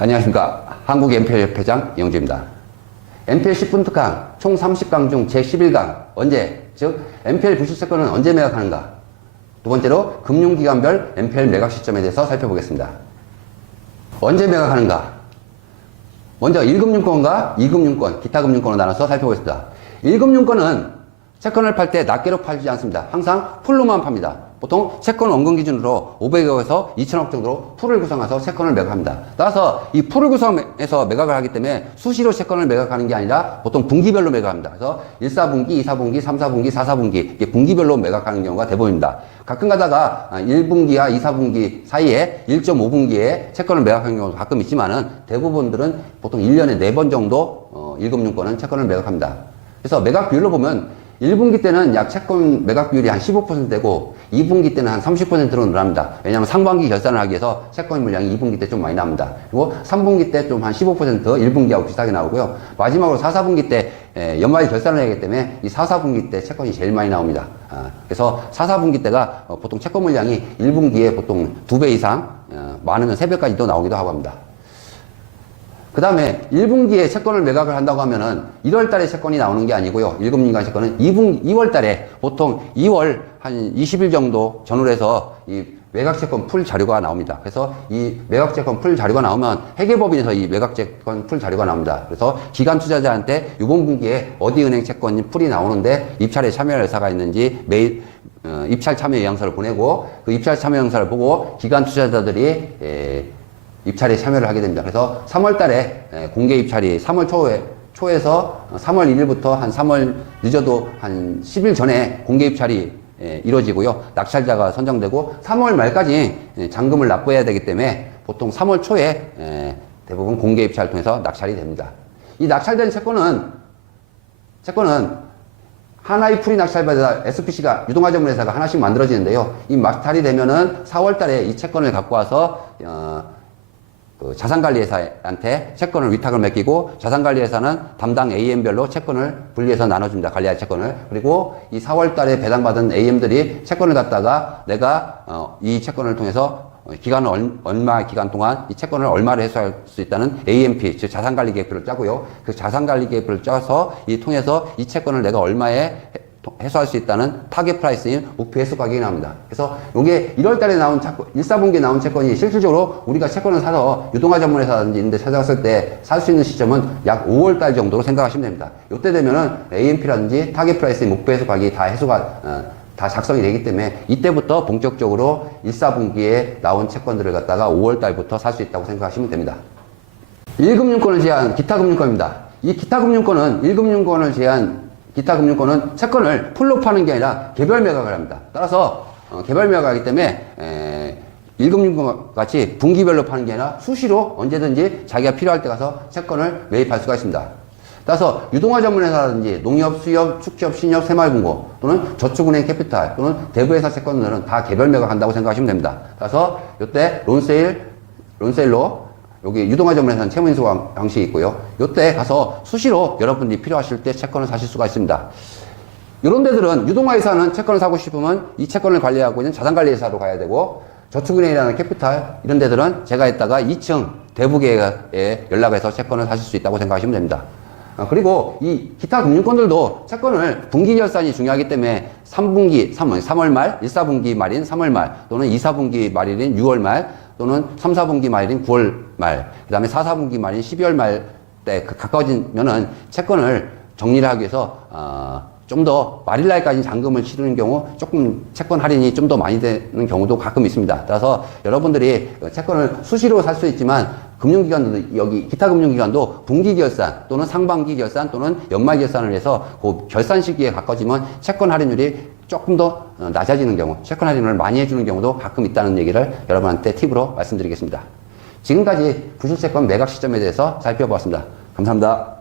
안녕하십니까. 한국 MPL협회장 이영주입니다. MPL 10분 특강 총 30강 중 제11강 언제, 즉 MPL 부실채권은 언제 매각하는가. 두 번째로 금융기관별 MPL 매각 시점에 대해서 살펴보겠습니다. 언제 매각하는가. 먼저 1금융권과 2금융권, 기타금융권으로 나눠서 살펴보겠습니다. 1금융권은 채권을 팔 때 낱개로 팔지 않습니다. 항상 풀로만 팝니다. 보통 채권 원금 기준으로 500억에서 2천억 정도로 풀을 구성해서 채권을 매각합니다. 따라서 이 풀을 구성해서 매각을 하기 때문에 수시로 채권을 매각하는 게 아니라 보통 분기별로 매각합니다. 그래서 1사분기, 2사분기, 3사분기, 4사분기 이렇게 분기별로 매각하는 경우가 대부분입니다. 가끔 가다가 1분기와 2사분기 사이에 1.5분기에 채권을 매각하는 경우도 가끔 있지만은 대부분들은 보통 1년에 4번 정도 1금융권은 채권을 매각합니다. 그래서 매각 비율로 보면 1분기 때는 약 채권 매각 비율이 한 15% 되고 2분기 때는 한 30%로 늘어납니다. 왜냐하면 상반기 결산을 하기 위해서 채권 물량이 2분기 때 좀 많이 나옵니다. 그리고 3분기 때 좀 한 15% 1분기하고 비슷하게 나오고요. 마지막으로 4, 4분기 때 연말 결산을 해야 하기 때문에 이 4, 4분기 때 채권이 제일 많이 나옵니다. 그래서 4, 4분기 때가 보통 채권 물량이 1분기에 보통 2배 이상 많으면 3배까지도 나오기도 하고 합니다. 그 다음에 1분기에 채권을 매각을 한다고 하면은 1월 달에 채권이 나오는 게 아니고요. 1금융기관 채권은 2월 달에 보통 2월 한 20일 정도 전후로 해서 이 매각채권 풀 자료가 나옵니다. 그래서 이 매각채권 풀 자료가 나오면 회계법인에서 이 매각채권 풀 자료가 나옵니다. 그래서 기관 투자자한테 이번 분기에 어디 은행 채권이 풀이 나오는데 입찰에 참여할 의사가 있는지 매일 입찰 참여 영상을 보내고 그 입찰 참여 영상을 보고 기관 투자자들이 입찰에 참여를 하게 됩니다. 그래서 3월 달에 공개 입찰이 3월 초에서 3월 1일부터 한 3월 늦어도 한 10일 전에 공개 입찰이 이루어지고요. 낙찰자가 선정되고 3월 말까지 잔금을 납부해야 되기 때문에 보통 3월 초에 대부분 공개 입찰을 통해서 낙찰이 됩니다. 이 낙찰된 채권은 하나의 풀이 낙찰받아 SPC가 유동화전문회사가 하나씩 만들어지는데요. 이 낙찰이 되면은 4월 달에 이 채권을 갖고 와서 그 자산관리회사한테 채권을 위탁을 맡기고 자산관리회사는 담당 AM별로 채권을 분리해서 나눠줍니다. 관리할 채권을. 그리고 이 4월 달에 배당받은 AM들이 채권을 갖다가 내가 이 채권을 통해서 얼마 기간 동안 이 채권을 얼마를 회수할 수 있다는 AMP, 즉 자산관리계획표를 짜고요. 그 자산관리계획표를 짜서 통해서 이 채권을 내가 얼마에 해소할 수 있다는 타겟 프라이스인 목표 해소 가격이 나옵니다. 그래서 이게 1월 달에 나온 1사분기에 나온 채권이 실질적으로 우리가 채권을 사서 유동화 전문회사든지 이런 데 찾아갔을 때 살 수 있는 시점은 약 5월 달 정도로 생각하시면 됩니다. 이때 되면은 AMP라든지 타겟 프라이스인 목표 해소 가격이 다 다 작성이 되기 때문에 이때부터 본격적으로 1사분기에 나온 채권들을 갖다가 5월 달부터 살 수 있다고 생각하시면 됩니다. 1금융권을 제한 기타금융권입니다. 이 기타금융권은 1금융권을 제한 기타금융권은 채권을 풀로 파는 게 아니라 개별 매각을 합니다. 따라서 개별 매각하기 때문에 1금융권 같이 분기별로 파는 게 아니라 수시로 언제든지 자기가 필요할 때 가서 채권을 매입할 수가 있습니다. 따라서 유동화 전문회사라든지 농협, 수협, 축협, 신협, 새마을금고 또는 저축은행 캐피탈 또는 대부회사 채권들은 다 개별 매각한다고 생각하시면 됩니다. 따라서 이때 론세일로 여기 유동화 전문회사는 채무인수 방식이 있고요. 이때 가서 수시로 여러분들이 필요하실 때 채권을 사실 수가 있습니다. 이런 데들은 유동화회사는 채권을 사고 싶으면 이 채권을 관리하고 있는 자산관리회사로 가야 되고 저축은행이라는 캐피탈 이런 데들은 제가 있다가 2층 대부계에 연락해서 채권을 사실 수 있다고 생각하시면 됩니다. 그리고 이 기타 금융권들도 채권을 분기 결산이 중요하기 때문에 3월 말, 1사분기 말인 3월 말 또는 2사분기 말인 6월 말 또는 3, 4분기 말인 9월 말, 그 다음에 4, 4분기 말인 12월 말 때 가까워지면은 채권을 정리를 하기 위해서 좀 더 말일날까지 잔금을 치르는 경우 조금 채권 할인이 좀 더 많이 되는 경우도 가끔 있습니다. 따라서 여러분들이 채권을 수시로 살 수 있지만 금융기관도 여기 기타 금융기관도 분기 결산 또는 상반기 결산 또는 연말 결산을 해서 그 결산 시기에 가까워지면 채권 할인율이 조금 더 낮아지는 경우, 채권 할인을 많이 해주는 경우도 가끔 있다는 얘기를 여러분한테 팁으로 말씀드리겠습니다. 지금까지 부실채권 매각 시점에 대해서 살펴보았습니다. 감사합니다.